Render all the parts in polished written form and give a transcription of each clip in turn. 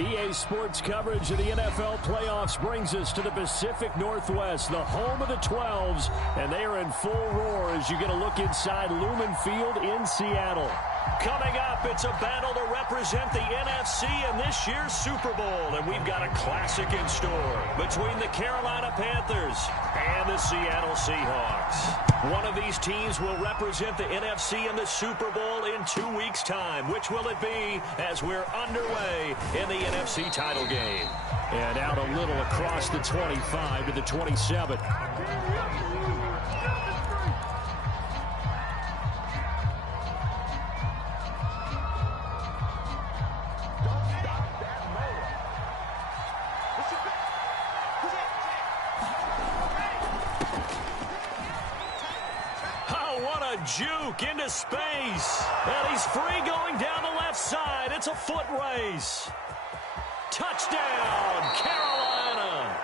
EA Sports coverage of the NFL playoffs brings us to the Pacific Northwest, the home of the 12s, and they are in full roar as you get a look inside Lumen Field in Seattle. Coming up, it's a battle to represent the NFC in this year's Super Bowl, and we've got a classic in store between the Carolina Panthers and the Seattle Seahawks. One of these teams will represent the NFC in the Super Bowl in 2 weeks' time. Which will it be as we're underway in the NFC title game? And out a little across the 25 to the 27. Juke into space, and he's free going down the left side. It's a foot race. Touchdown, Carolina.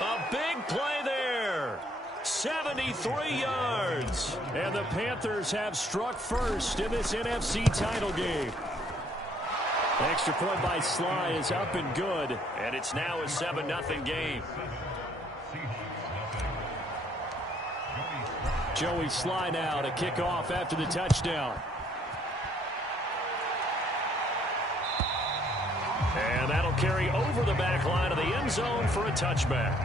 A big play there. 73 yards. And the Panthers have struck first in this NFC title game. Extra point by Sly is up and good, and it's now a 7-0 game. Joey Sly now to kick off after the touchdown. And that'll carry over the back line of the end zone for a touchback.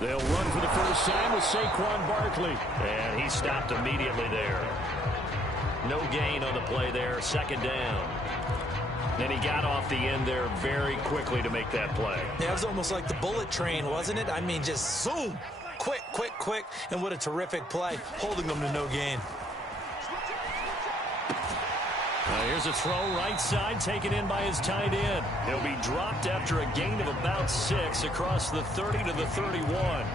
They'll run for the first time with Saquon Barkley. And he stopped immediately there. No gain on the play there. Second down. And he got off the end there very quickly to make that play. Yeah, it was almost like the bullet train, wasn't it? I mean, just zoom. Quick, quick, quick. And what a terrific play, holding them to no gain. Here's a throw right side taken in by his tight end. He'll be dropped after a gain of about 6 across the 30 to the 31.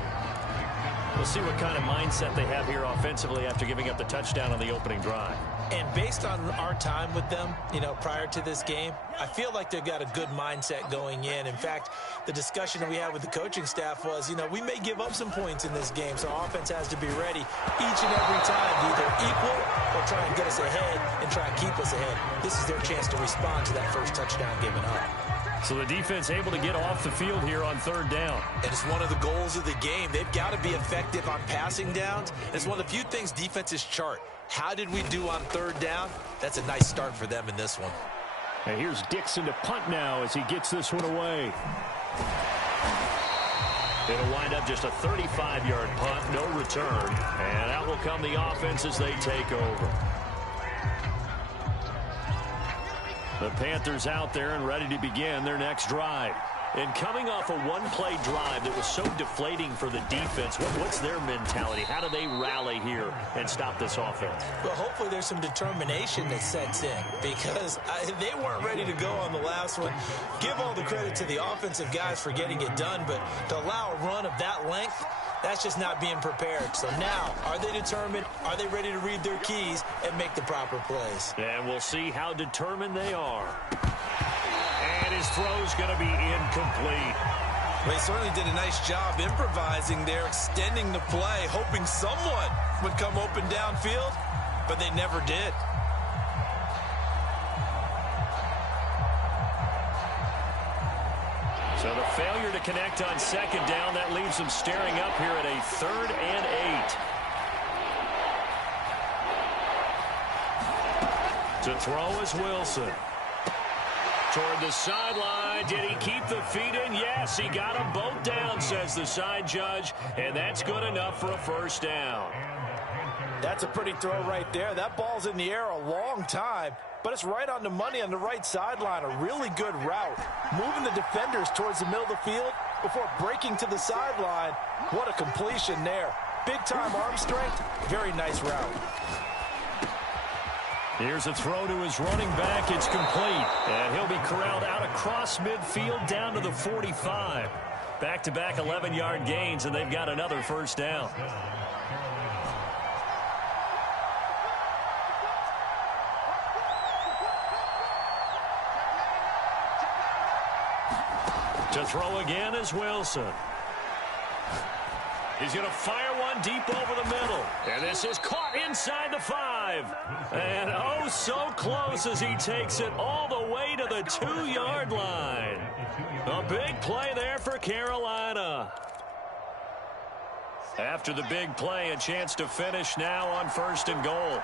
We'll see what kind of mindset they have here offensively after giving up the touchdown on the opening drive. And based on our time with them, prior to this game, I feel like they've got a good mindset going in. In fact, the discussion that we had with the coaching staff was, we may give up some points in this game, so our offense has to be ready each and every time to either equal or try and get us ahead and try and keep us ahead. This is their chance to respond to that first touchdown given up. So the defense able to get off the field here on third down. And it's one of the goals of the game. They've got to be effective on passing downs. It's one of the few things defenses chart. How did we do on third down? That's a nice start for them in this one. And here's Dixon to punt now as he gets this one away. It'll wind up just a 35-yard punt, no return. And out will come the offense as they take over. The Panthers out there and ready to begin their next drive. And coming off a one-play drive that was so deflating for the defense, what's their mentality? How do they rally here and stop this offense? Well, hopefully there's some determination that sets in because they weren't ready to go on the last one. Give all the credit to the offensive guys for getting it done, but to allow a run of that length, that's just not being prepared. So now, are they determined? Are they ready to read their keys and make the proper plays? And we'll see how determined they are. And his throw's going to be incomplete. Well, he certainly did a nice job improvising there, extending the play, hoping someone would come open downfield, but they never did. So the failure to connect on second down, that leaves them staring up here at a 3rd and 8. To throw is Wilson. Toward the sideline. Did he keep the feet in? Yes, he got them both down, says the side judge, and that's good enough for a first down. That's a pretty throw right there. That ball's in the air a long time, but it's right on the money on the right sideline. A really good route. Moving the defenders towards the middle of the field before breaking to the sideline. What a completion there. Big-time arm strength. Very nice route. Here's a throw to his running back. It's complete. And he'll be corralled out across midfield down to the 45. Back-to-back 11-yard gains, and they've got another first down. To throw again is Wilson. He's going to fire one deep over the middle. And this is caught inside the 5. And oh, so close as he takes it all the way to the 2-yard line. A big play there for Carolina. After the big play, a chance to finish now on 1st and goal.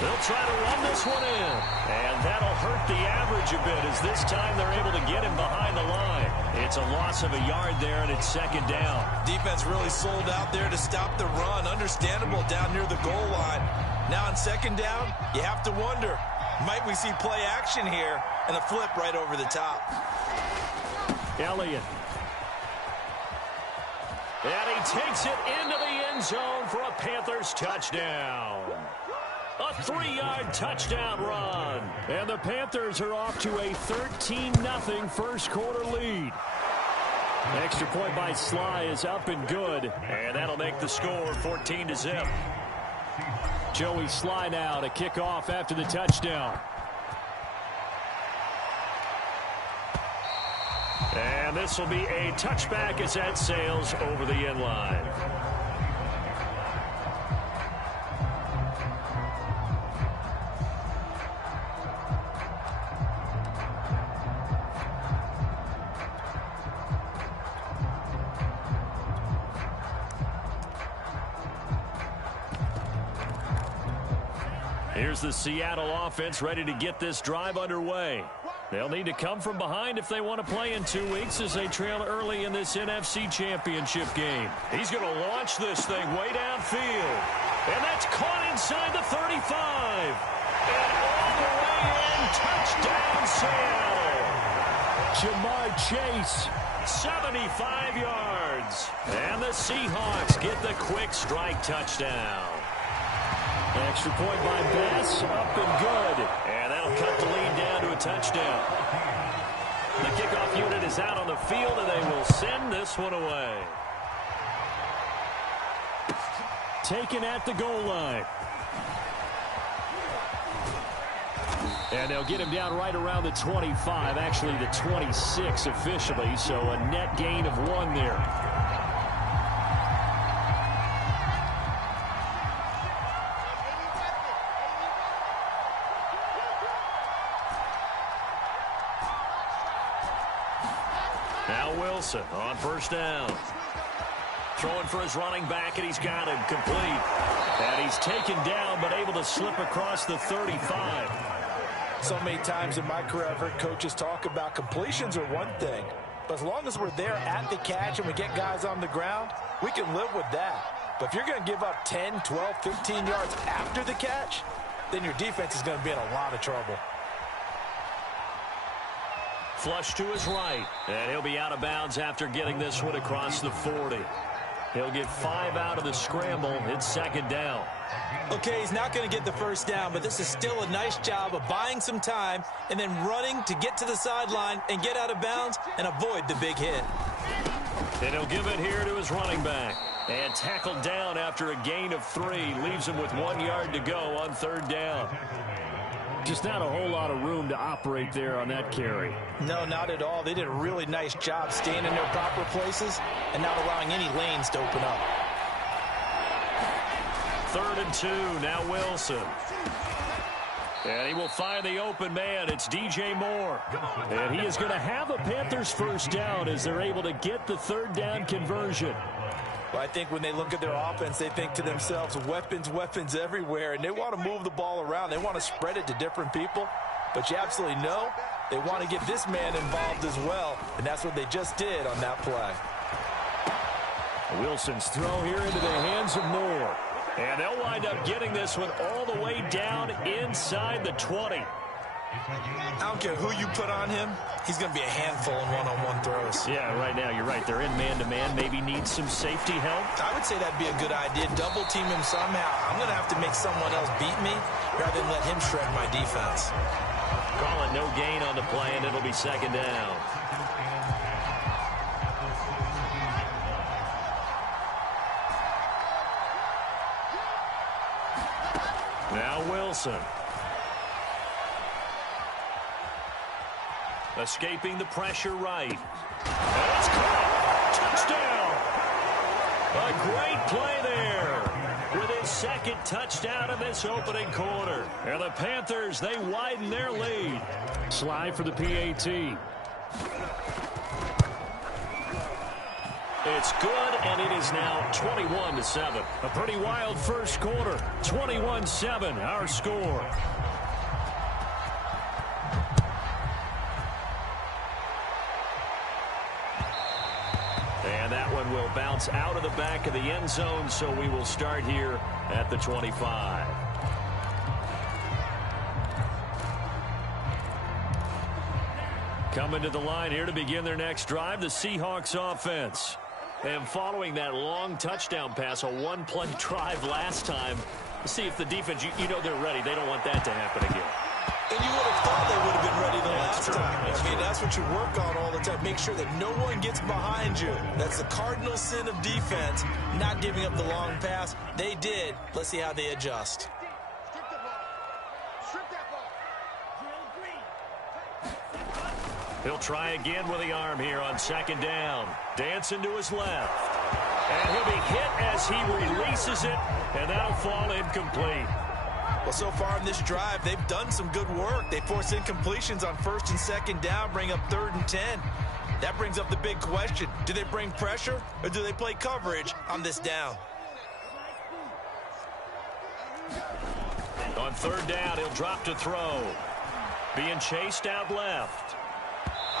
They'll try to run this one in. And that'll hurt the average a bit as this time they're able to get him behind the line. It's a loss of a yard there, and it's 2nd down. Defense really sold out there to stop the run. Understandable down near the goal line. Now on 2nd down, you have to wonder, might we see play action here and a flip right over the top? Elliott. And he takes it into the end zone for a Panthers touchdown. A 3-yard touchdown run. And the Panthers are off to a 13-0 first quarter lead. Extra point by Sly is up and good. And that'll make the score 14-0. Joey Sly now to kick off after the touchdown. And this will be a touchback as that sails over the end line. Here's the Seattle offense ready to get this drive underway. They'll need to come from behind if they want to play in 2 weeks as they trail early in this NFC Championship game. He's going to launch this thing way downfield. And that's caught inside the 35. And all the way in, touchdown Seattle. Jamar Chase, 75 yards. And the Seahawks get the quick strike touchdown. Extra point by Bass, up and good. And that'll cut the lead down to a touchdown. The kickoff unit is out on the field, and they will send this one away. Taken at the goal line. And they'll get him down right around the 25, actually the 26 officially, so a net gain of 1 there. Now Wilson on 1st down. Throwing for his running back, and he's got him complete. And he's taken down, but able to slip across the 35. So many times in my career, I've heard coaches talk about completions are one thing. But as long as we're there at the catch and we get guys on the ground, we can live with that. But if you're going to give up 10, 12, 15 yards after the catch, then your defense is going to be in a lot of trouble. Flush to his right, and he'll be out of bounds after getting this one across the 40. He'll get 5 out of the scramble. It's 2nd down. Okay, he's not going to get the 1st down, but this is still a nice job of buying some time and then running to get to the sideline and get out of bounds and avoid the big hit. And he'll give it here to his running back. And tackled down after a gain of 3. Leaves him with 1 yard to go on 3rd down. Just not a whole lot of room to operate there on that carry. No, not at all. They did a really nice job staying in their proper places and not allowing any lanes to open up. 3rd and 2, now Wilson. And he will find the open man. It's DJ Moore. And he is going to have a Panthers 1st down as they're able to get the 3rd down conversion. Well, I think when they look at their offense, they think to themselves, weapons, weapons everywhere, and they want to move the ball around. They want to spread it to different people, but you absolutely know they want to get this man involved as well, and that's what they just did on that play. Wilson's throw here into the hands of Moore, and they'll wind up getting this one all the way down inside the 20. I don't care who you put on him, he's going to be a handful in one-on-one throws. Yeah, right now, you're right. They're in man-to-man, maybe need some safety help. I would say that'd be a good idea. Double team him somehow. I'm going to have to make someone else beat me rather than let him shred my defense. Call it no gain on the play, and it'll be second down. Now Wilson. Escaping the pressure right. And it's caught. Touchdown. A great play there. With his second touchdown of this opening quarter. And the Panthers, they widen their lead. Slide for the PAT. It's good, and it is now 21-7. A pretty wild first quarter. 21-7, our score. And that one will bounce out of the back of the end zone, so we will start here at the 25. Coming to the line here to begin their next drive, the Seahawks offense. And following that long touchdown pass, a one-play drive last time, see if the defense, you know they're ready. They don't want that to happen again. And you would have thought they would have been ready the last time. I mean, that's what you work on all the time. Make sure that no one gets behind you. That's the cardinal sin of defense, not giving up the long pass. They did. Let's see how they adjust. He'll try again with the arm here on second down. Dancing to his left. And he'll be hit as he releases it, and that'll fall incomplete. Well, so far in this drive, they've done some good work. They force incompletions on first and second down, bring up 3rd and 10. That brings up the big question. Do they bring pressure, or do they play coverage on this down? On 3rd down, he'll drop to throw. Being chased out left.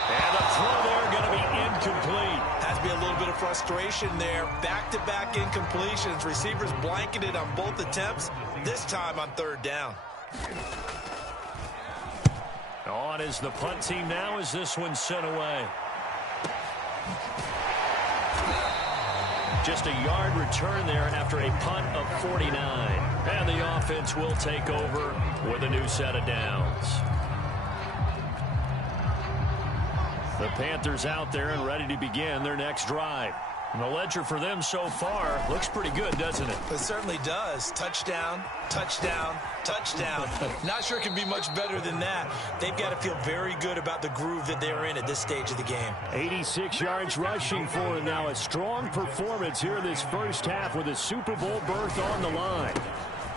And the throw there going to be incomplete. Has to be a little bit of frustration there. Back-to-back incompletions. Receivers blanketed on both attempts, this time on 3rd down. On is the punt team now as this one's sent away. Just a yard return there after a punt of 49. And the offense will take over with a new set of downs. The Panthers out there and ready to begin their next drive. And the ledger for them so far looks pretty good, doesn't it? It certainly does. Touchdown, touchdown, touchdown. Not sure it can be much better than that. They've got to feel very good about the groove that they're in at this stage of the game. 86 yards rushing for him now. A strong performance here in this first half with a Super Bowl berth on the line.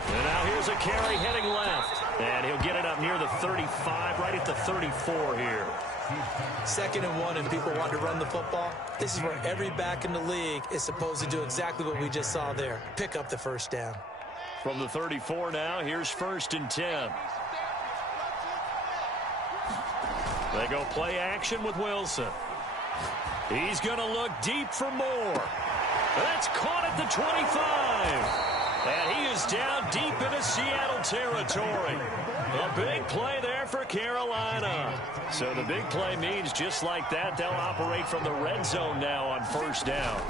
And now here's a carry heading left. And he'll get it up near the 35, right at the 34 here. 2nd and 1 and people want to run the football. This is where every back in the league is supposed to do exactly what we just saw there. Pick up the first down. From the 34 now, here's 1st and 10. They go play action with Wilson. He's going to look deep for more. That's caught at the 25. And he is down deep into Seattle territory. A big play there for Carolina. So the big play means just like that, they'll operate from the red zone now on 1st down.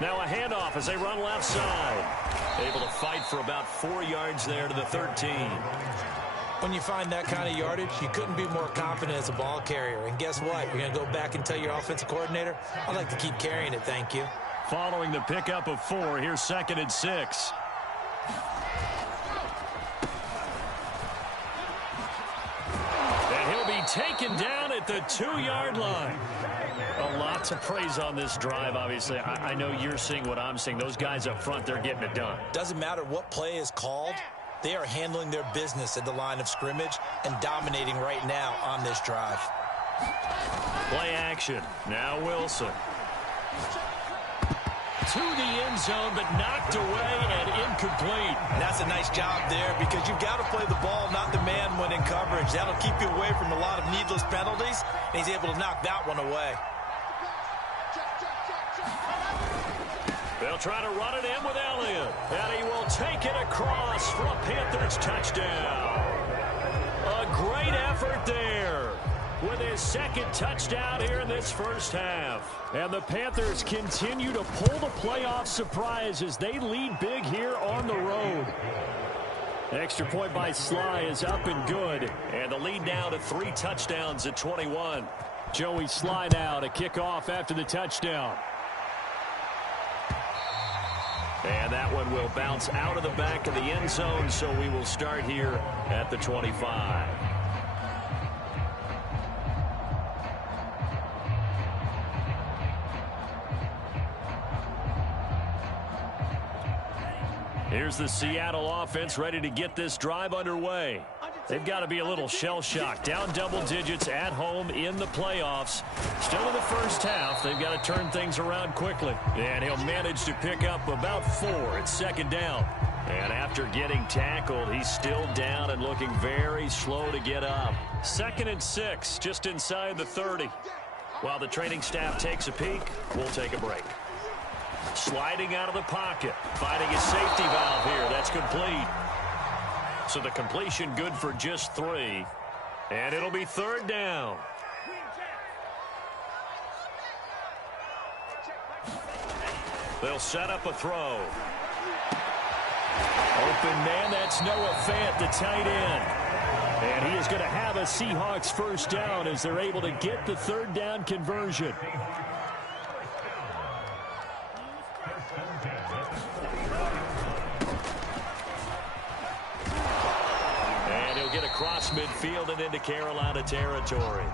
Now a handoff as they run left side. Able to fight for about 4 yards there to the 13. When you find that kind of yardage, you couldn't be more confident as a ball carrier. And guess what? You're going to go back and tell your offensive coordinator, I'd like to keep carrying it, thank you. Following the pickup of 4, here's 2nd and 6. And he'll be taken down at the 2-yard line. A lot to praise on this drive, obviously. I know you're seeing what I'm seeing. Those guys up front, they're getting it done. Doesn't matter what play is called. They are handling their business at the line of scrimmage and dominating right now on this drive. Play action. Now Wilson. To the end zone, but knocked away and incomplete. And that's a nice job there because you've got to play the ball, not the man when in coverage. That'll keep you away from a lot of needless penalties, and he's able to knock that one away. They'll try to run it in with Elliott, and he will take it across for a Panthers touchdown. A great effort there with his second touchdown here in this first half. And the Panthers continue to pull the playoff surprise as they lead big here on the road. Extra point by Sly is up and good. And the lead now to 3 touchdowns at 21. Joey Sly now to kick off after the touchdown. And that one will bounce out of the back of the end zone, so we will start here at the 25. Here's the Seattle offense ready to get this drive underway. They've got to be a little shell-shocked. Down double digits at home in the playoffs. Still in the first half. They've got to turn things around quickly. And he'll manage to pick up about 4 at second down. And after getting tackled, he's still down and looking very slow to get up. 2nd and 6, just inside the 30. While the training staff takes a peek, we'll take a break. Sliding out of the pocket. Finding his safety valve here. That's complete. So the completion good for just 3. And it'll be 3rd down. They'll set up a throw. Open man, that's Noah Fant, the tight end. And he is going to have a Seahawks first down as they're able to get the 3rd down conversion. Across midfield and into Carolina territory.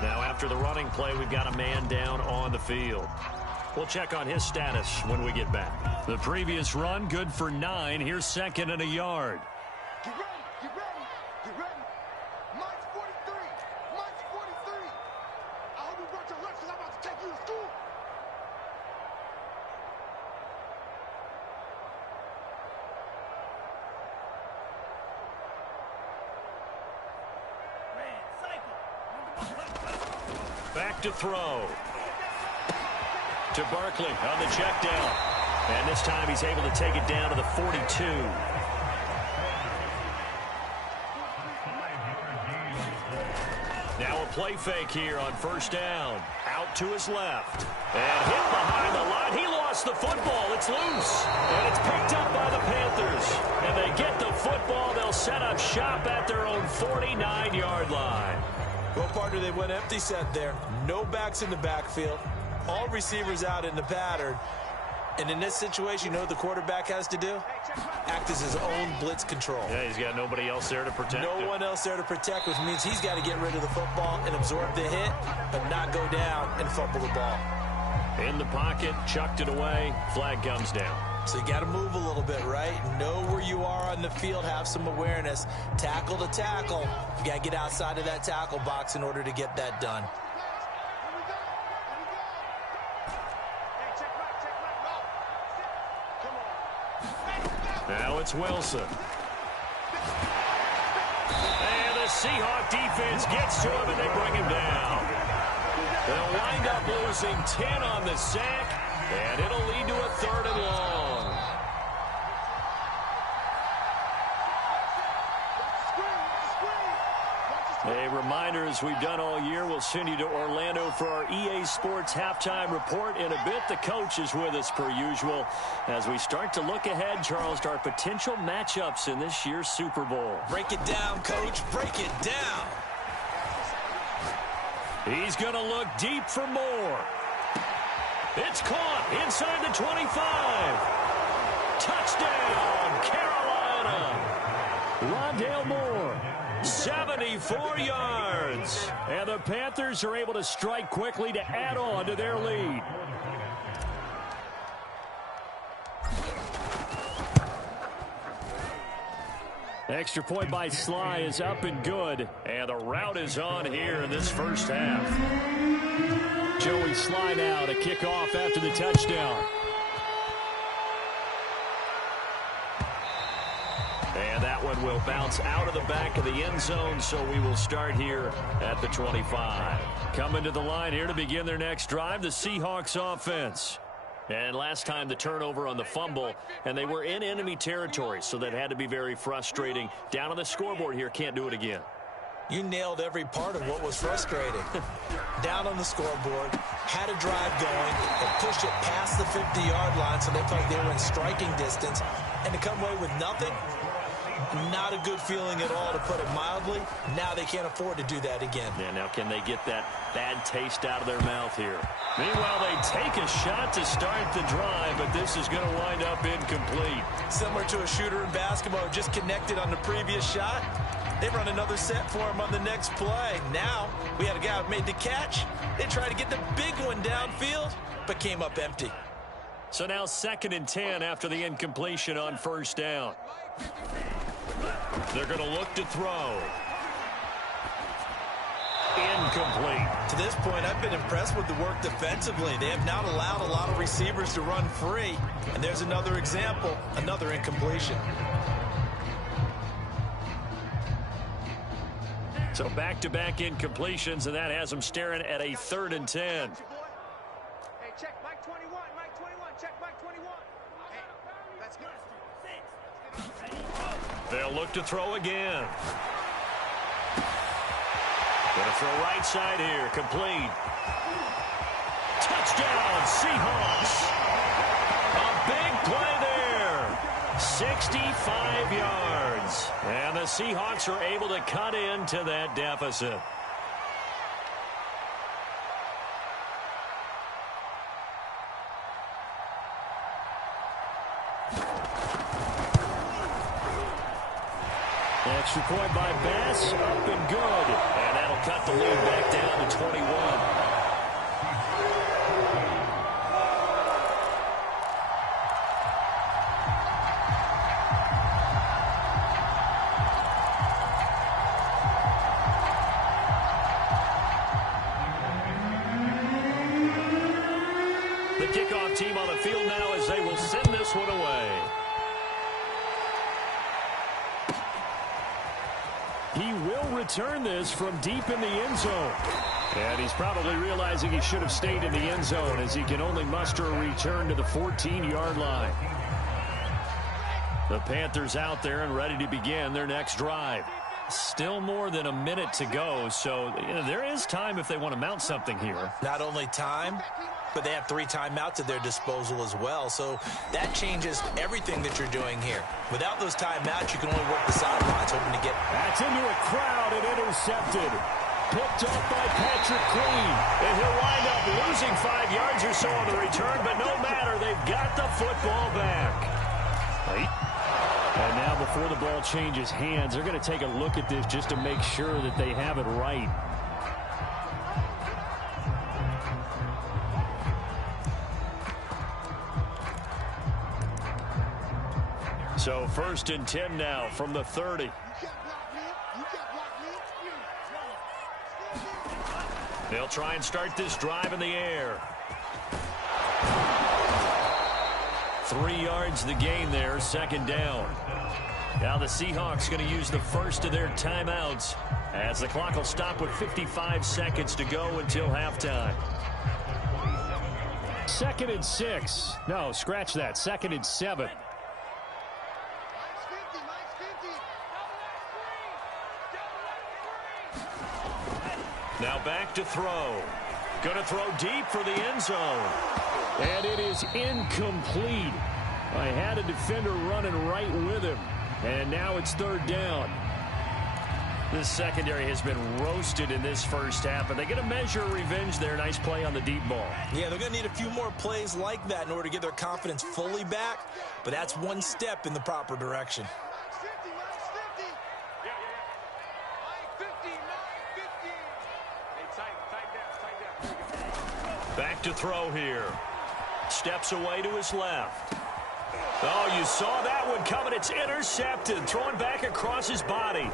Now after the running play, we've got a man down on the field. We'll check on his status when we get back. The previous run good for 9. Here's 2nd and a yard. Get ready, get ready, get ready. Mike's 43, Mike's 43. I hope you brought your lunch because I'm about to take you to school. Back to throw. To Barkley on the check down. And this time he's able to take it down to the 42. Now a play fake here on first down. Out to his left. And hit behind the line. He lost the football. It's loose. And it's picked up by the Panthers. And they get the football. They'll set up shop at their own 49-yard line. Well, partner, they went empty set there. No backs in the backfield. All receivers out in the pattern. And in this situation, you know what the quarterback has to do? Act as his own blitz control. Yeah, he's got nobody else there to protect him. No one else there to protect, which means he's got to get rid of the football and absorb the hit, but not go down and fumble the ball. In the pocket, chucked it away, flag comes down. So you got to move a little bit, right? Know where you are on the field, have some awareness. Tackle to tackle. You got to get outside of that tackle box in order to get that done. Now it's Wilson. And the Seahawk defense gets to him and they bring him down. They'll wind up losing 10 on the sack, and it'll lead to a 3rd and long. A reminder, as we've done all year, we'll send you to Orlando for our EA Sports halftime report. In a bit, the coach is with us per usual as we start to look ahead, Charles, to our potential matchups in this year's Super Bowl. Break it down, Coach. Break it down. He's going to look deep for more. It's caught inside the 25. Touchdown, Carolina. Rondale Moore, 74 yards. And the Panthers are able to strike quickly to add on to their lead. Extra point by Sly is up and good. And the route is on here in this first half. Joey Sly now to kick off after the touchdown. And that one will bounce out of the back of the end zone, so we will start here at the 25. Coming to the line here to begin their next drive, the Seahawks offense. And last time the turnover on the fumble, and they were in enemy territory, so that had to be very frustrating. Down on the scoreboard here, can't do it again. You nailed every part of what was frustrating. Down on the scoreboard, had a drive going, and pushed it past the 50-yard line so they felt like they were in striking distance, and to come away with nothing, not a good feeling at all, to put it mildly. Now they can't afford to do that again. Yeah, now can they get that bad taste out of their mouth here? Meanwhile, they take a shot to start the drive, but this is going to wind up incomplete. Similar to a shooter in basketball who just connected on the previous shot. They run another set for him on the next play. Now, we had a guy who made the catch. They tried to get the big one downfield, but came up empty. So now 2nd and 10 after the incompletion on first down. They're going to look to throw. Incomplete. To this point, I've been impressed with the work defensively. They have not allowed a lot of receivers to run free. And there's another example, another incompletion. So back-to-back incompletions, and that has them staring at a 3rd and 10. Hey, check Mike 21, Mike 21, check Mike 21. Hey, that's good. They'll look to throw again. Gonna throw right side here, complete. Touchdown, Seahawks. A big play there. 65 yards. And the Seahawks are able to cut into that deficit. Extra point by Bass, up and good. And that'll cut the lead back down to 21. The kickoff team on the field now as they will send this one away. He will return this from deep in the end zone. And he's probably realizing he should have stayed in the end zone as he can only muster a return to the 14-yard line. The Panthers out there and ready to begin their next drive. Still more than a minute to go, so there is time if they want to mount something here. Not only time, but they have 3 timeouts at their disposal as well, so that changes everything that you're doing here. Without those timeouts, you can only work the sidelines, hoping to get... That's into a crowd and intercepted. Picked up by Patrick Queen. And he'll wind up losing 5 yards or so on the return, but no matter, they've got the football back. And now before the ball changes hands, they're going to take a look at this just to make sure that they have it right. So 1st and 10 now from the 30. They'll try and start this drive in the air. 3 yards the gain there, 2nd down. Now the Seahawks going to use the first of their timeouts as the clock will stop with 55 seconds to go until halftime. 2nd and 6. No, scratch that. 2nd and 7. Now back to throw. Going to throw deep for the end zone. And it is incomplete. I had a defender running right with him. And now it's 3rd down. This secondary has been roasted in this first half, but they get a measure of revenge there. Nice play on the deep ball. Yeah, they're going to need a few more plays like that in order to get their confidence fully back, but that's one step in the proper direction. Back to throw here. Steps away to his left. Oh, you saw that one coming. It's intercepted. Throwing back across his body.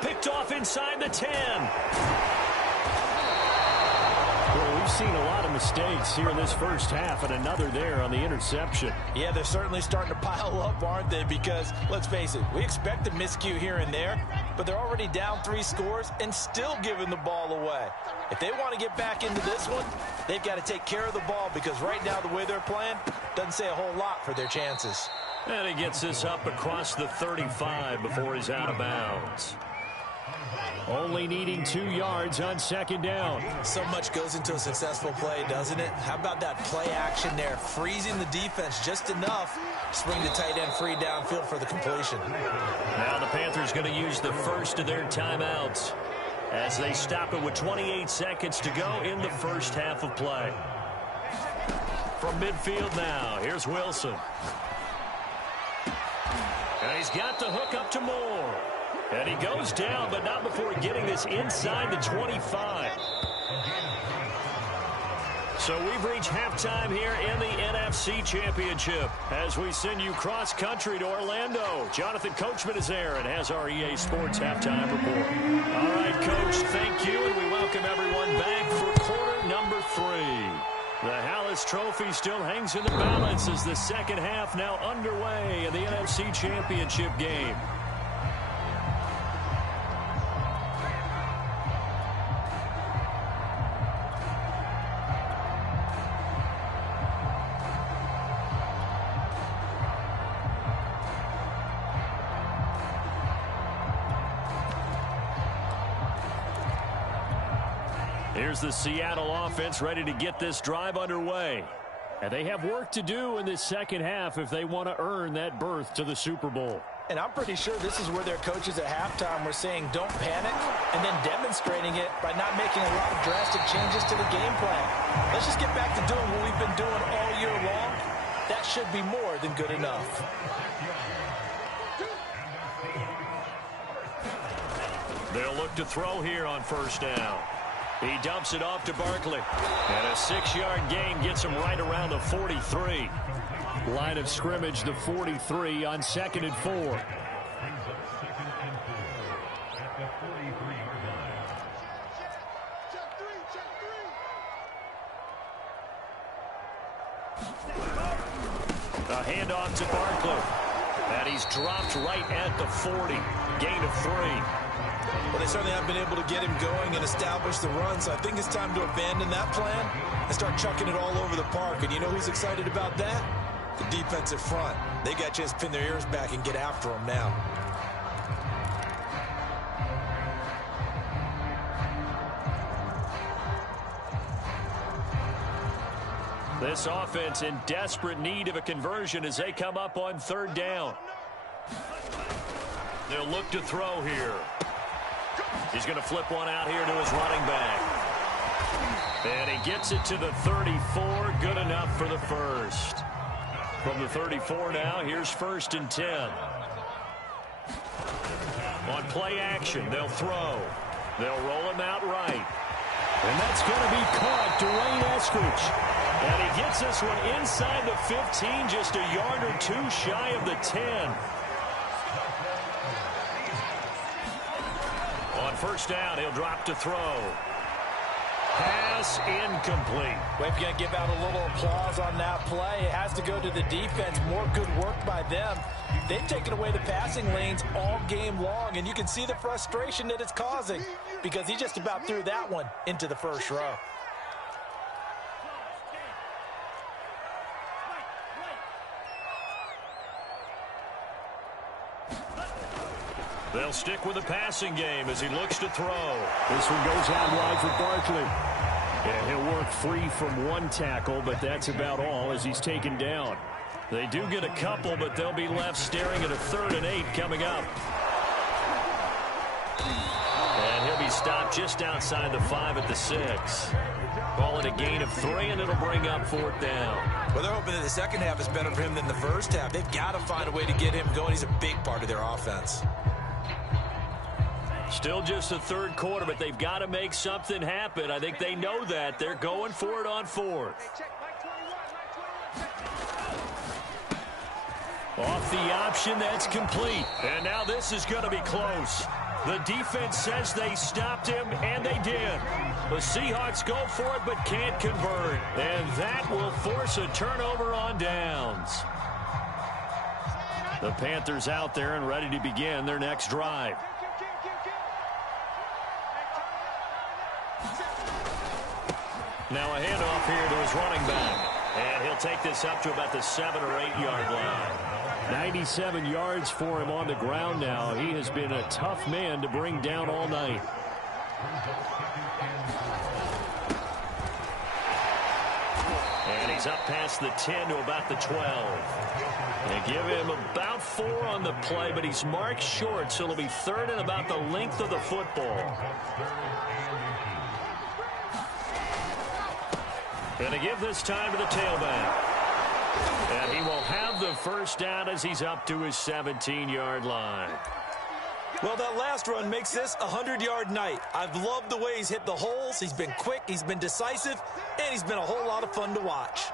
Picked off inside the 10. Well, we've seen a lot of mistakes here in this first half, and another there on the interception. Yeah, they're certainly starting to pile up, aren't they? Because, let's face it, we expect a miscue here and there, but they're already down 3 scores and still giving the ball away. If they want to get back into this one, they've got to take care of the ball because right now the way they're playing doesn't say a whole lot for their chances. And he gets this up across the 35 before he's out of bounds. Only needing 2 yards on second down. So much goes into a successful play, doesn't it? How about that play action there? Freezing the defense just enough to spring the tight end free downfield for the completion. Now the Panthers going to use the first of their timeouts as they stop it with 28 seconds to go in the first half of play. From midfield now, here's Wilson. And he's got the hook up to Moore. And he goes down, but not before getting this inside the 25. So we've reached halftime here in the NFC Championship as we send you cross-country to Orlando. Jonathan Coachman is there and has our EA Sports halftime report. All right, Coach, thank you, and we welcome everyone back for quarter number 3. The Hallis Trophy still hangs in the balance as the second half now underway in the NFC Championship game. Here's the Seattle offense ready to get this drive underway. And they have work to do in this second half if they want to earn that berth to the Super Bowl. And I'm pretty sure this is where their coaches at halftime were saying don't panic and then demonstrating it by not making a lot of drastic changes to the game plan. Let's just get back to doing what we've been doing all year long. That should be more than good enough. They'll look to throw here on first down. He dumps it off to Barkley. And a 6-yard gain gets him right around the 43. Line of scrimmage, the 43 on 2nd and 4. A handoff to Barkley. And he's dropped right at the 40. Gain of 3. Well, they certainly haven't been able to get him going and establish the run, so I think it's time to abandon that plan and start chucking it all over the park. And you know who's excited about that? The defensive front. They got a chance to pin their ears back and get after him now. This offense in desperate need of a conversion as they come up on 3rd down. They'll look to throw here. He's going to flip one out here to his running back. And he gets it to the 34. Good enough for the first. From the 34 now, here's 1st and 10. On play action, they'll throw. They'll roll him out right. And that's going to be caught. Dwayne Eskridge. And he gets this one inside the 15, just a yard or 2 shy of the 10. On first down, he'll drop to throw. Pass incomplete. Well, if you're going to give out a little applause on that play, it has to go to the defense. More good work by them. They've taken away the passing lanes all game long, and you can see the frustration that it's causing because he just about threw that one into the first row. They'll stick with the passing game as he looks to throw. This one goes out wide for Barkley. And he'll work free from one tackle, but that's about all as he's taken down. They do get a couple, but they'll be left staring at a 3rd and 8 coming up. And he'll be stopped just outside the 5 at the 6. Call it a gain of 3, and it'll bring up 4th down. Well, they're hoping that the second half is better for him than the first half. They've got to find a way to get him going. He's a big part of their offense. Still just the 3rd quarter, but they've got to make something happen. I think they know that. They're going for it on 4th. Off the option, that's complete. And now this is going to be close. The defense says they stopped him, and they did. The Seahawks go for it, but can't convert. And that will force a turnover on downs. The Panthers out there and ready to begin their next drive. Now a handoff here to his running back. And he'll take this up to about the 7 or 8 yard line. 97 yards for him on the ground now. He has been a tough man to bring down all night. And he's up past the 10 to about the 12. They give him about 4 on the play, but he's marked short, so it'll be 3rd and about the length of the football. And they give this time to the tailback. And he will have the first down as he's up to his 17-yard line. Well, that last run makes this a 100-yard night. I've loved the way he's hit the holes. He's been quick, he's been decisive, and he's been a whole lot of fun to watch.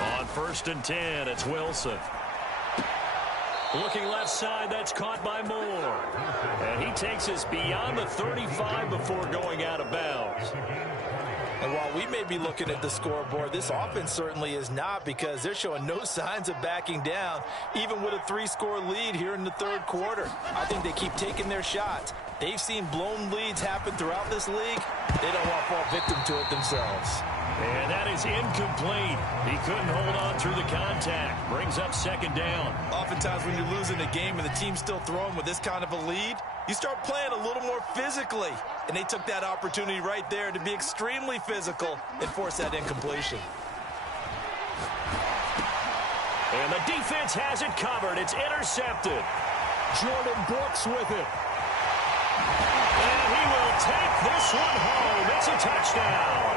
On 1st and 10, it's Wilson. Looking left side, that's caught by Moore. And he takes us beyond the 35 before going out of bounds. And while we may be looking at the scoreboard, this offense certainly is not, because they're showing no signs of backing down, even with a 3-score lead here in the 3rd quarter. I think they keep taking their shots. They've seen blown leads happen throughout this league. They don't want to fall victim to it themselves. And that is incomplete. He couldn't hold on through the contact. Brings up 2nd down. Oftentimes when you're losing a game and the team's still throwing with this kind of a lead, you start playing a little more physically. And they took that opportunity right there to be extremely physical and force that incompletion. And the defense has it covered. It's intercepted. Jordan Brooks with it. And he will take this one home. It's a touchdown.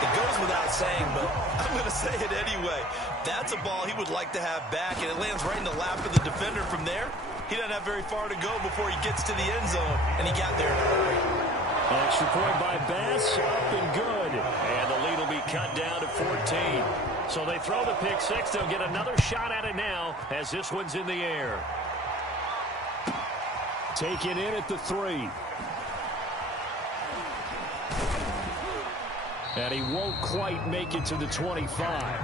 It goes without saying, but I'm going to say it anyway. That's a ball he would like to have back, and it lands right in the lap of the defender from there. He doesn't have very far to go before he gets to the end zone, and he got there in a hurry. Extra point by Bass, up and good. And the lead will be cut down to 14. So they throw the pick six. They'll get another shot at it now as this one's in the air. Taken in at the 3. And he won't quite make it to the 25.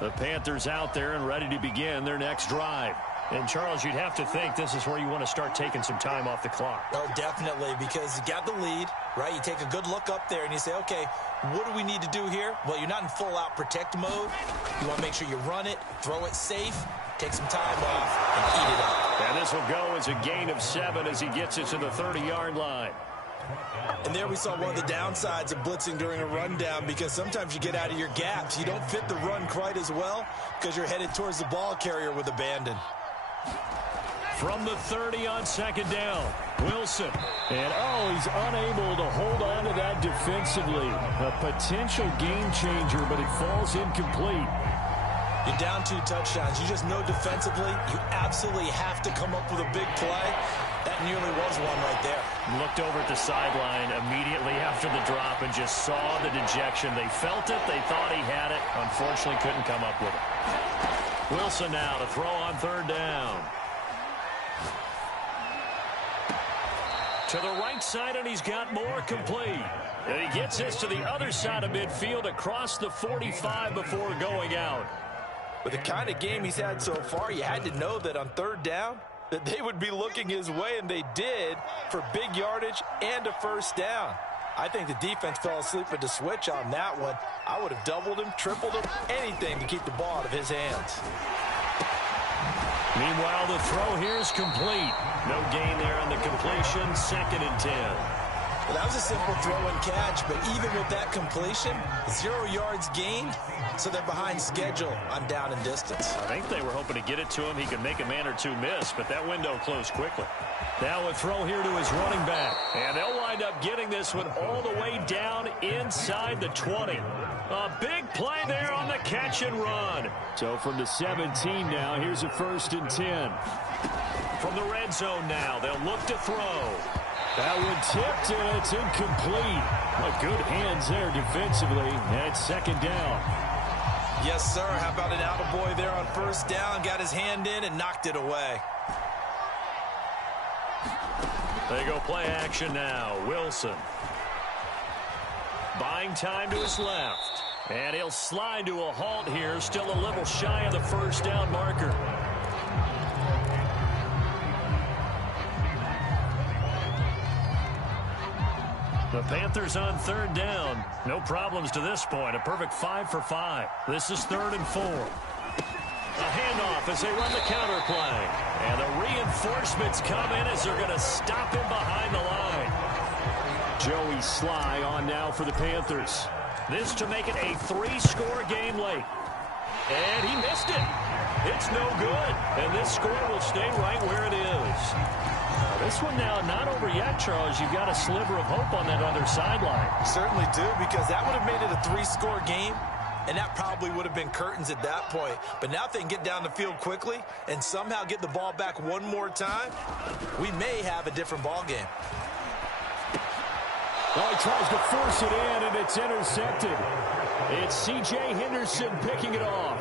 The Panthers out there and ready to begin their next drive. And, Charles, you'd have to think this is where you want to start taking some time off the clock. Oh, definitely, because you got the lead, right? You take a good look up there and you say, okay, what do we need to do here? Well, you're not in full-out protect mode. You want to make sure you run it, throw it safe, take some time off, and eat it up. And this will go as a gain of 7 as he gets it to the 30-yard line. And there we saw one of the downsides of blitzing during a rundown, because sometimes you get out of your gaps. You don't fit the run quite as well because you're headed towards the ball carrier with abandon. From the 30 on 2nd down, Wilson. And, he's unable to hold on to that defensively. A potential game changer, but it falls incomplete. You're down 2 touchdowns. You just know defensively you absolutely have to come up with a big play. That nearly was one right there. Looked over at the sideline immediately after the drop and just saw the dejection. They felt it. They thought he had it. Unfortunately, couldn't come up with it. Wilson now to throw on 3rd down. To the right side, and he's got more complete. And he gets this to the other side of midfield across the 45 before going out. With the kind of game he's had so far, you had to know that on 3rd down, that they would be looking his way, and they did, for big yardage and a first down. I think the defense fell asleep at the switch on that one. I would have doubled him, tripled him, anything to keep the ball out of his hands. Meanwhile, the throw here is complete. No gain there on the completion. 2nd and 10. Well, that was a simple throw and catch, but even with that completion, 0 yards gained, so they're behind schedule on down and distance. I think they were hoping to get it to him. He could make a man or two miss, but that window closed quickly. Now a throw here to his running back. And they'll wind up getting this one all the way down inside the 20. A big play there on the catch and run. So from the 17 now, here's a 1st and 10. From the red zone now, they'll look to throw. That one tipped, and it's incomplete. But good hands there defensively. And it's 2nd down. Yes, sir. How about an attaboy there on 1st down? Got his hand in and knocked it away. They go play action now. Wilson. Buying time to his left. And he'll slide to a halt here, still a little shy of the first down marker. The Panthers on third down. No problems to this point. A perfect 5 for 5. This is 3rd and 4. A handoff as they run the counter play. And the reinforcements come in as they're going to stop him behind the line. Joey Sly on now for the Panthers. This to make it a 3-score game late. And he missed it. It's no good. And this score will stay right where it is. This one now not over yet, Charles. You've got a sliver of hope on that other sideline. Certainly do, because that would have made it a 3-score game, and that probably would have been curtains at that point. But now if they can get down the field quickly and somehow get the ball back one more time, we may have a different ball game. Well, he tries to force it in, and it's intercepted. It's C.J. Henderson picking it off.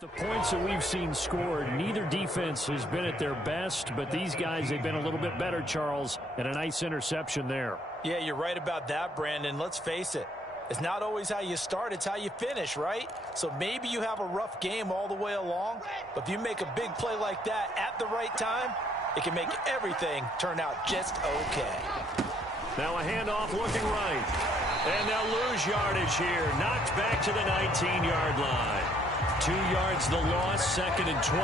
The points that we've seen scored, neither defense has been at their best, but these guys, they've been a little bit better, Charles, and a nice interception there. Yeah, you're right about that, Brandon. Let's face it. It's not always how you start, it's how you finish, right? So maybe you have a rough game all the way along, but if you make a big play like that at the right time, it can make everything turn out just okay. Now a handoff looking right. And they'll lose yardage here. Knocked back to the 19-yard line. 2 yards the loss, 2nd and 12.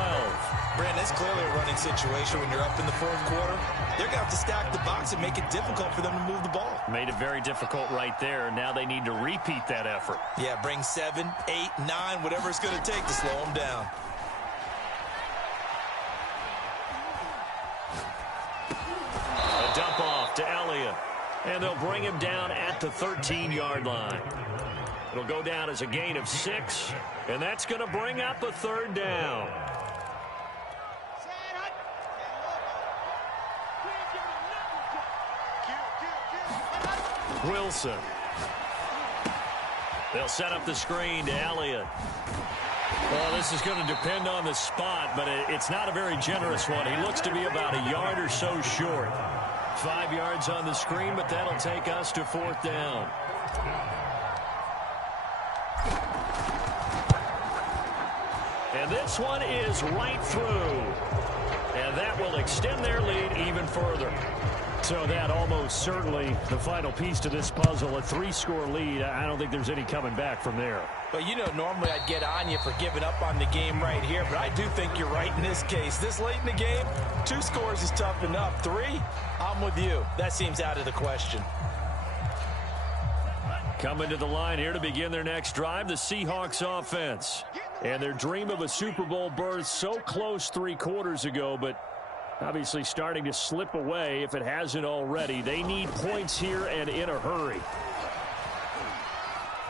Brandon, it's clearly a running situation when you're up in the 4th quarter. They're going to have to stack the box and make it difficult for them to move the ball. Made it very difficult right there. Now they need to repeat that effort. Yeah, bring 7, 8, 9, whatever it's going to take to slow them down. A dump off to Elliott. And they'll bring him down at the 13-yard line. It'll go down as a gain of 6, and that's going to bring up a 3rd down. Wilson. They'll set up the screen to Elliott. Well, this is going to depend on the spot, but it's not a very generous one. He looks to be about a yard or so short. 5 yards on the screen, but that'll take us to 4th down. And this one is right through. And that will extend their lead even further. So that almost certainly the final piece to this puzzle, a 3-score lead. I don't think there's any coming back from there. Well, you know, normally I'd get on you for giving up on the game right here, but I do think you're right in this case. This late in the game, 2 scores is tough enough. 3, I'm with you. That seems out of the question. Coming to the line here to begin their next drive, the Seahawks offense. And their dream of a Super Bowl berth so close 3 quarters ago, but obviously starting to slip away if it hasn't already. They need points here and in a hurry.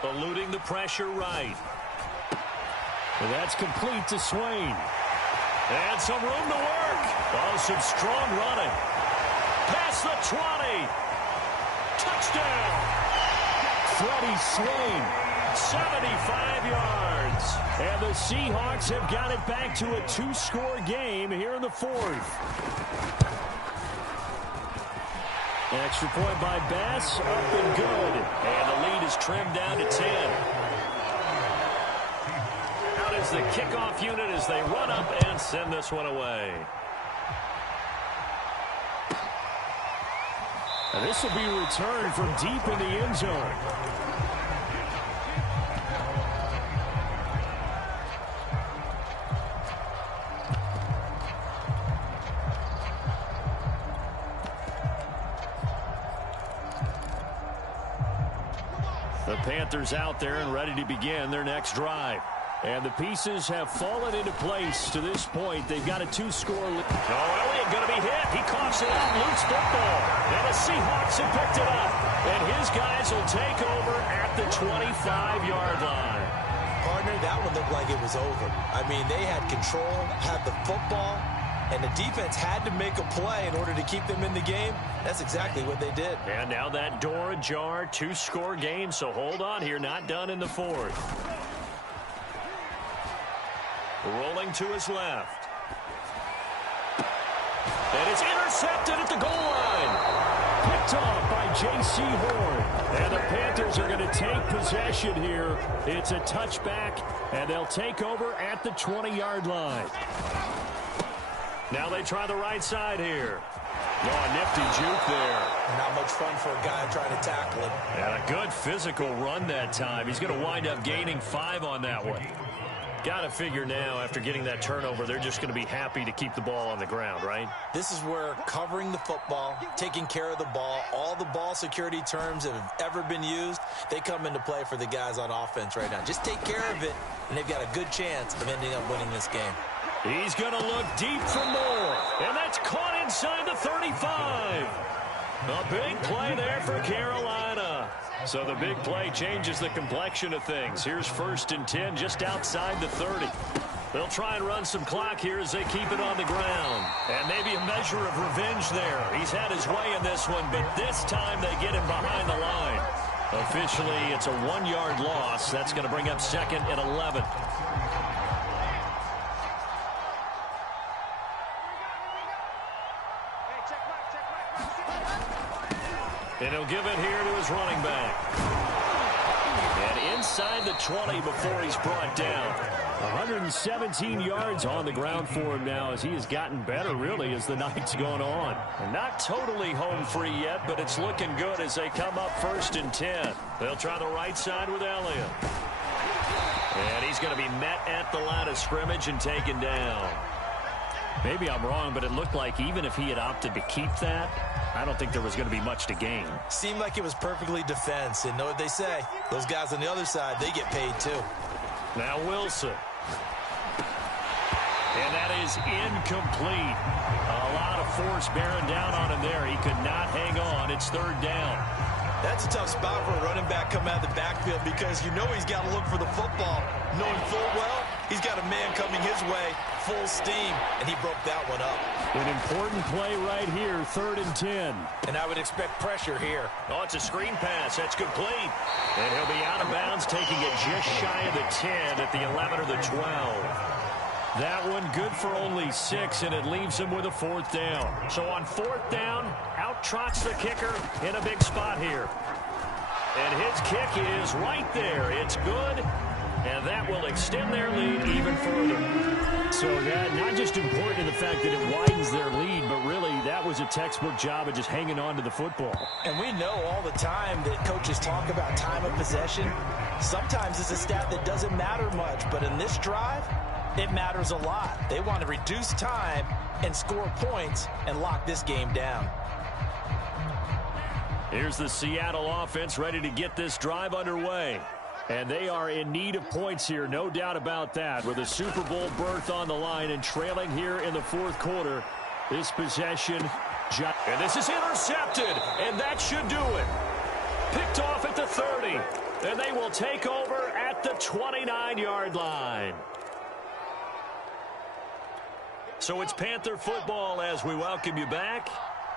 Eluding the pressure right. And that's complete to Swain. And some room to work. Oh, some strong running. Past the 20. Touchdown. Freddie Swain, 75 yards. And the Seahawks have got it back to a 2-score game here in the 4th. Extra point by Bass, up and good. And the lead is trimmed down to 10. Out is the kickoff unit as they run up and send this one away. And this will be returned from deep in the end zone. The Panthers out there and ready to begin their next drive. And the pieces have fallen into place to this point. They've got a 2-score lead. Oh, Elliott going to be hit. He coughs it out, loose football. And the Seahawks have picked it up. And his guys will take over at the 25-yard line. Partner, that one looked like it was over. I mean, they had control, had the football, and the defense had to make a play in order to keep them in the game. That's exactly what they did. And now that door ajar, 2-score game. So hold on here, not done in the 4th. Rolling to his left. And it's intercepted at the goal line. Picked off by J.C. Horn. And the Panthers are going to take possession here. It's a touchback, and they'll take over at the 20-yard line. Now they try the right side here. Oh, a nifty juke there. Not much fun for a guy trying to tackle him. And a good physical run that time. He's going to wind up gaining 5 on that one. Got to figure now, after getting that turnover, they're just going to be happy to keep the ball on the ground, right? This is where covering the football, taking care of the ball, all the ball security terms that have ever been used, they come into play for the guys on offense right now. Just take care of it, and they've got a good chance of ending up winning this game. He's going to look deep for more, and that's caught inside the 35. A big play there for Carolina. So the big play changes the complexion of things. Here's 1st and 10 just outside the 30. They'll try and run some clock here as they keep it on the ground. And maybe a measure of revenge there. He's had his way in this one, but this time they get him behind the line. Officially, it's a 1-yard loss. That's going to bring up 2nd and 11. And he'll give it here to his running back. And inside the 20 before he's brought down. 117 yards on the ground for him now as he has gotten better, really, as the night's gone on. And not totally home free yet, but it's looking good as they come up 1st and 10. They'll try the right side with Elliott. And he's going to be met at the line of scrimmage and taken down. Maybe I'm wrong, but it looked like even if he had opted to keep that, I don't think there was going to be much to gain. Seemed like it was perfectly defense. And know what they say? Those guys on the other side, they get paid too. Now Wilson. And that is incomplete. A lot of force bearing down on him there. He could not hang on. It's 3rd down. That's a tough spot for a running back coming out of the backfield because you know he's got to look for the football, knowing full well he's got a man coming his way, full steam, and he broke that one up. An important play right here, 3rd and 10. And I would expect pressure here. Oh, it's a screen pass. That's complete. And he'll be out of bounds, taking it just shy of the 10 at the 11 or the 12. That one good for only 6, and it leaves him with a 4th down. So on 4th down, out trots the kicker in a big spot here. And his kick is right there. It's good, and that will extend their lead even further. So that not just important in the fact that it widens their lead, but really that was a textbook job of just hanging on to the football. And we know all the time that coaches talk about time of possession. Sometimes it's a stat that doesn't matter much, but in this drive, it matters a lot. They want to reduce time and score points and lock this game down. Here's the Seattle offense ready to get this drive underway. And they are in need of points here, no doubt about that, with a Super Bowl berth on the line and trailing here in the 4th quarter. This possession, and this is intercepted, and that should do it. Picked off at the 30, and they will take over at the 29-yard line. So it's Panther football as we welcome you back.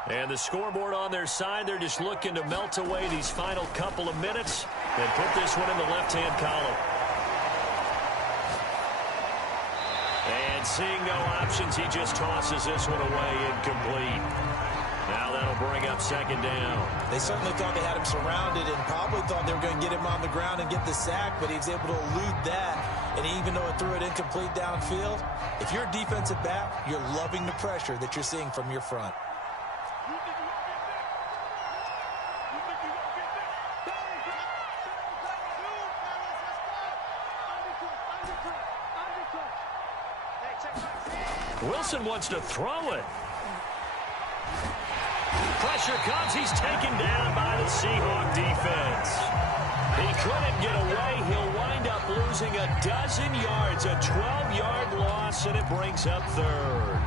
And the scoreboard on their side, they're just looking to melt away these final couple of minutes and put this one in the left-hand column. And seeing no options, he just tosses this one away incomplete. Now that'll bring up 2nd down. They certainly thought they had him surrounded and probably thought they were going to get him on the ground and get the sack, but he was able to elude that. And even though it threw it incomplete downfield, if you're a defensive back, you're loving the pressure that you're seeing from your front. Wilson wants to throw it. Pressure comes. He's taken down by the Seahawk defense. He couldn't get away. He'll wind up losing a dozen yards, a 12-yard loss, and it brings up 3rd.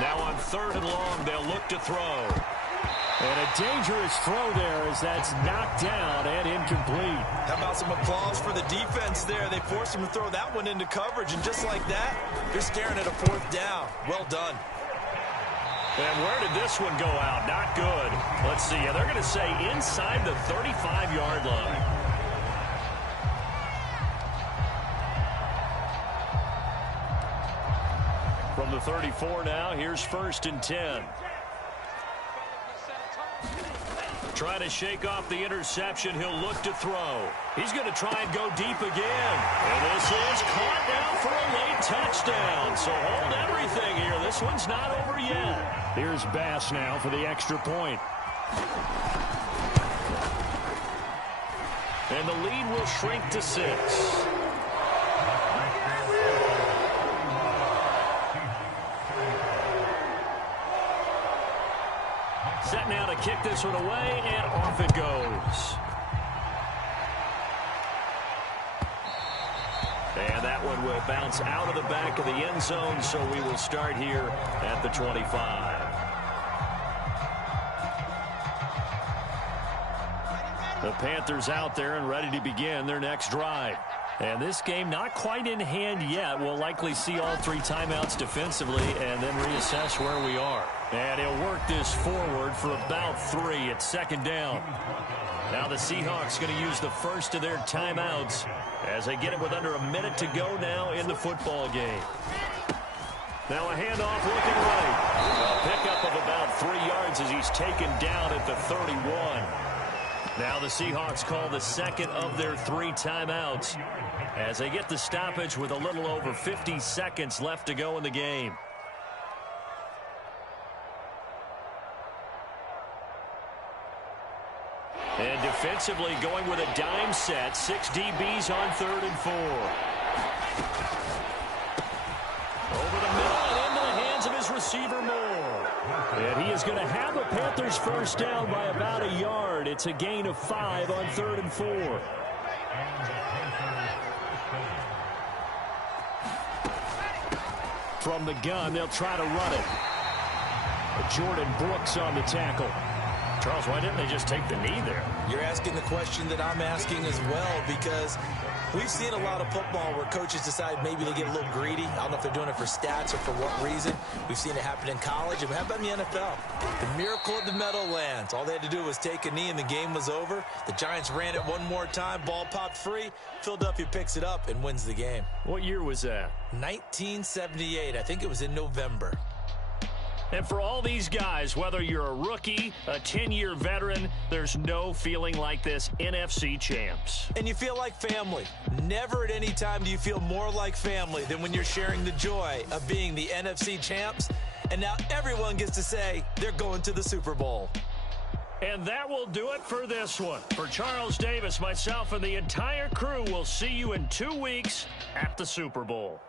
Now on 3rd and long, they'll look to throw. And a dangerous throw there as that's knocked down and incomplete. How about some applause for the defense there? They forced him to throw that one into coverage, and just like that, you're staring at a 4th down. Well done. And where did this one go out? Not good. Let's see. They're going to say inside the 35-yard line. From the 34 now, here's 1st and 10. Trying to shake off the interception. He'll look to throw. He's going to try and go deep again. And this is caught down for a late touchdown. So hold everything here. This one's not over yet. Here's Bass now for the extra point. And the lead will shrink to 6. Set now to kick this one away, and off it goes. And that one will bounce out of the back of the end zone, so we will start here at the 25. The Panthers out there and ready to begin their next drive. And this game not quite in hand yet. We'll likely see all 3 timeouts defensively and then reassess where we are. And he'll work this forward for about 3 at 2nd down. Now the Seahawks going to use the first of their timeouts as they get it with under a minute to go now in the football game. Now a handoff looking right. A pickup of about 3 yards as he's taken down at the 31. Now the Seahawks call the second of their 3 timeouts as they get the stoppage with a little over 50 seconds left to go in the game. And defensively going with a dime set. 6 DBs on 3rd and 4. Over the middle and into the hands of his receiver Moore. And he is going to have a Panthers first down by about a yard. It's a gain of 5 on 3rd and 4. From the gun, they'll try to run it. Jordan Brooks on the tackle. Charles, why didn't they just take the knee there? You're asking the question that I'm asking as well, because we've seen a lot of football where coaches decide maybe they get a little greedy. I don't know if they're doing it for stats or for what reason. We've seen it happen in college. And how about in the NFL? The miracle of the Meadowlands. All they had to do was take a knee and the game was over. The Giants ran it one more time. Ball popped free. Philadelphia picks it up and wins the game. What year was that? 1978. I think it was in November. And for all these guys, whether you're a rookie, a 10-year veteran, there's no feeling like this NFC champs. And you feel like family. Never at any time do you feel more like family than when you're sharing the joy of being the NFC champs. And now everyone gets to say they're going to the Super Bowl. And that will do it for this one. For Charles Davis, myself, and the entire crew, we'll see you in 2 weeks at the Super Bowl.